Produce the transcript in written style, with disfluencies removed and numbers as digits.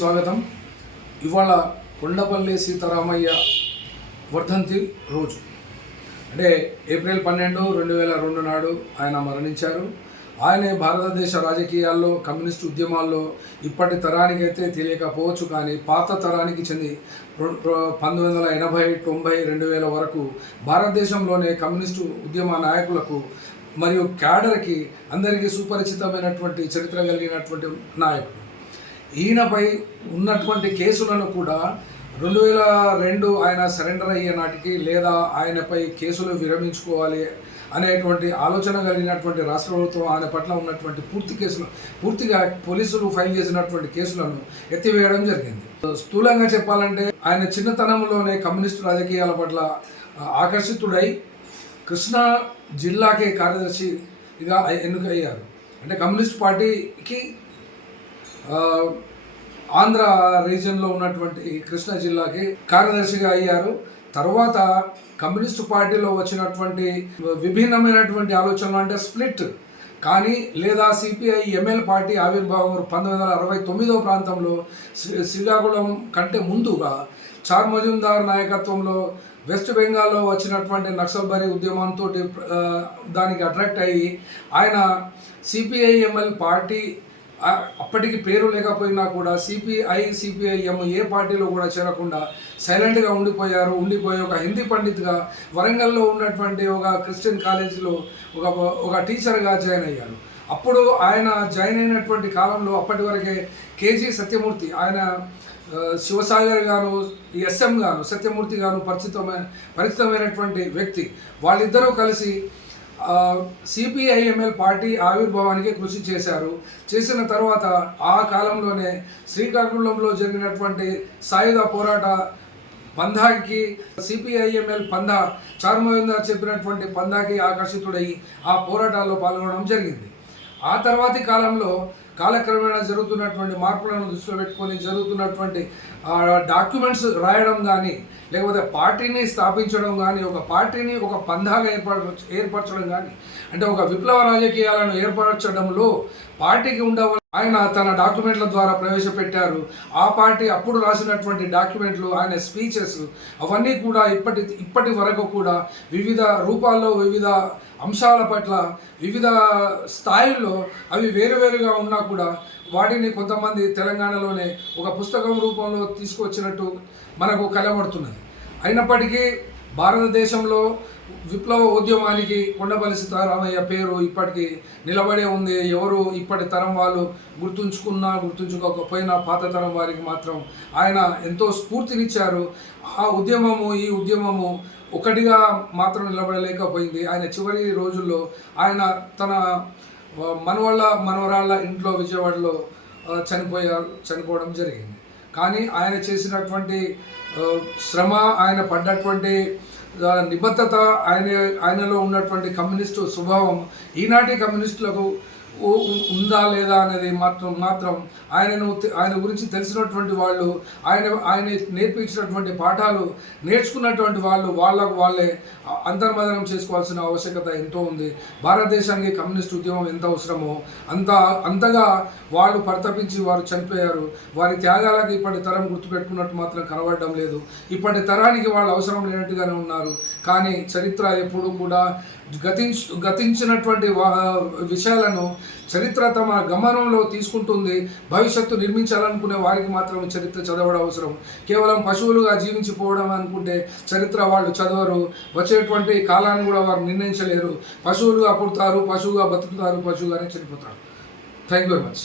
స్వాగతం. ఇవాళ కొండపల్లి సీతారామయ్య వర్ధంతి రోజు, అంటే ఏప్రిల్ 12, 2002 నాడు ఆయన మరణించారు. ఆయనే భారతదేశ రాజకీయాల్లో, కమ్యూనిస్టు ఉద్యమాల్లో ఇప్పటి తరానికైతే తెలియకపోవచ్చు, కానీ పాత తరానికి చెంది 1980, 90, 2000 వరకు భారతదేశంలోనే కమ్యూనిస్టు ఉద్యమ నాయకులకు మరియు క్యాడర్కి అందరికీ సుపరిచితమైనటువంటి చరిత్ర కలిగినటువంటి నాయకుడు. ఈయనపై ఉన్నటువంటి కేసులను కూడా 2002 ఆయన సరెండర్ అయ్యే నాటికి, లేదా ఆయనపై కేసులు విరమించుకోవాలి అనేటువంటి ఆలోచన కలిగినటువంటి రాష్ట్ర ప్రభుత్వం ఆయన పట్ల ఉన్నటువంటి పూర్తిగా పోలీసులు ఫైల్ చేసినటువంటి కేసులను ఎత్తివేయడం జరిగింది. స్థూలంగా చెప్పాలంటే ఆయన చిన్నతనంలోనే కమ్యూనిస్టు రాజకీయాల పట్ల ఆకర్షితుడై కృష్ణా జిల్లాకే కార్యదర్శిగా ఎన్నికయ్యారు. అంటే కమ్యూనిస్ట్ పార్టీకి ఆంధ్ర రీజియన్లో ఉన్నటువంటి కృష్ణా జిల్లాకి కార్యదర్శిగా అయ్యారు. తర్వాత కమ్యూనిస్టు పార్టీలో వచ్చినటువంటి విభిన్నమైనటువంటి ఆలోచనలు, అంటే స్ప్లిట్ కానీ లేదా సిపిఐ ఎంఎల్ పార్టీ ఆవిర్భావం 1969 ప్రాంతంలో శ్రీకాకుళం కంటే ముందుగా చార్ మజుందార్ నాయకత్వంలో వెస్ట్ బెంగాల్లో వచ్చినటువంటి నక్సల్బరీ ఉద్యమంతో దానికి అట్రాక్ట్ అయ్యి ఆయన సిపిఐఎంఎల్ పార్టీ అప్పటికి పేరు లేకపోయినా కూడా సిపిఐఎం ఏ పార్టీలో కూడా చేరకుండా సైలెంట్గా ఉండిపోయి ఒక హిందీ పండిత్గా వరంగల్లో ఉన్నటువంటి ఒక క్రిస్టియన్ కాలేజీలో ఒక టీచర్గా జాయిన్ అయ్యారు. అప్పుడు ఆయన జాయిన్ అయినటువంటి కాలంలో అప్పటి వరకే కేజీ సత్యమూర్తి, ఆయన శివసాగర్ గాను, ఎస్ఎం గాను, సత్యమూర్తి గాను పరిచితమైనటువంటి వ్యక్తి. వాళ్ళిద్దరూ కలిసి సిపిఐఎంఎల్ పార్టీ ఆవిర్భావానికి కృషి చేసిన తర్వాత ఆ కాలంలోనే శ్రీకాకుళంలో జరిగినటువంటి సాయుధ పోరాట పంధాకి, సిపిఐఎంఎల్ పంధా చార్మజుందార్ చెప్పినటువంటి పంధాకి ఆకర్షితుడై ఆ పోరాటాల్లో పాల్గొనడం జరిగింది. ఆ తర్వాతి కాలంలో కాలక్రమేణా జరుగుతున్నటువంటి మార్పులను దృష్టిలో పెట్టుకొని జరుగుతున్నటువంటి డాక్యుమెంట్స్ రాయడం కానీ, లేకపోతే పార్టీని స్థాపించడం కానీ, ఒక పార్టీని ఒక పంధాగా ఏర్పరచడం కానీ, అంటే ఒక విప్లవ రాజకీయాలను ఏర్పరచడంలో పార్టీకి ఉండవలసిన ఆయన తన డాక్యుమెంట్ల ద్వారా ప్రవేశపెట్టారు. ఆ పార్టీ అప్పుడు రాసినటువంటి డాక్యుమెంట్లు, ఆయన స్పీచెస్ అవన్నీ కూడా ఇప్పటి వరకు కూడా వివిధ రూపాల్లో, వివిధ అంశాల పట్ల, వివిధ స్థాయిల్లో అవి వేరువేరుగా ఉన్నా కూడా వాటిని కొంతమంది తెలంగాణలోనే ఒక పుస్తకం రూపంలో తీసుకొచ్చినట్టు మనకు కనబడుతున్నది. అయినప్పటికీ భారతదేశంలో విప్లవ ఉద్యమానికి కొండపల్లి సీతారామయ్య పేరు ఇప్పటికీ నిలబడే ఉంది. ఎవరు ఇప్పటి తరం వాళ్ళు గుర్తుంచుకోకపోయినా పాత తరం వారికి మాత్రం ఆయన ఎంతో స్ఫూర్తినిచ్చారు. ఈ ఉద్యమము ఒకటిగా మాత్రం నిలబడలేకపోయింది. ఆయన చివరి రోజుల్లో ఆయన తన మనవరాళ్ళ ఇంట్లో విజయవాడలో చనిపోవడం జరిగింది. కానీ ఆయన చేసినటువంటి శ్రమ, ఆయన పడ్డటువంటి నిబద్ధత, ఆయనలో ఉన్నటువంటి కమ్యూనిస్టు స్వభావం ఈనాటి కమ్యూనిస్టులకు ఉందా లేదా అనేది మాత్రం ఆయన గురించి తెలిసినటువంటి వాళ్ళు, ఆయన నేర్పించినటువంటి పాఠాలు నేర్చుకున్నటువంటి వాళ్ళకు వాళ్ళే అంతర్మదనం చేసుకోవాల్సిన ఆవశ్యకత ఎంతో ఉంది. భారతదేశానికి కమ్యూనిస్ట్ ఉద్యమం ఎంత అవసరమో అంతగా వాళ్ళు పరితపించి వారు చనిపోయారు. వారి త్యాగాలకు ఇప్పటి తరం గుర్తుపెట్టుకున్నట్టు మాత్రం కనబడడం లేదు. ఇప్పటి తరానికి వాళ్ళు అవసరం లేనట్టుగానే ఉన్నారు. కానీ చరిత్ర ఎప్పుడు కూడా గతించినటువంటి విషయాలను చరిత్ర తమ గమనంలో తీసుకుంటుంది. భవిష్యత్తు నిర్మించాలనుకునే వారికి మాత్రం చరిత్ర చదవడం అవసరం. కేవలం పశువులుగా జీవించిపోవడం అనుకుంటే చరిత్ర వాళ్ళు చదవరు. వచ్చేటువంటి కాలాన్ని కూడా వారు నిర్ణయించలేరు. పశువులుగా పుడతారు, పశువుగా బతుకుతారు, పశువుగానే చనిపోతారు. Thank you very much.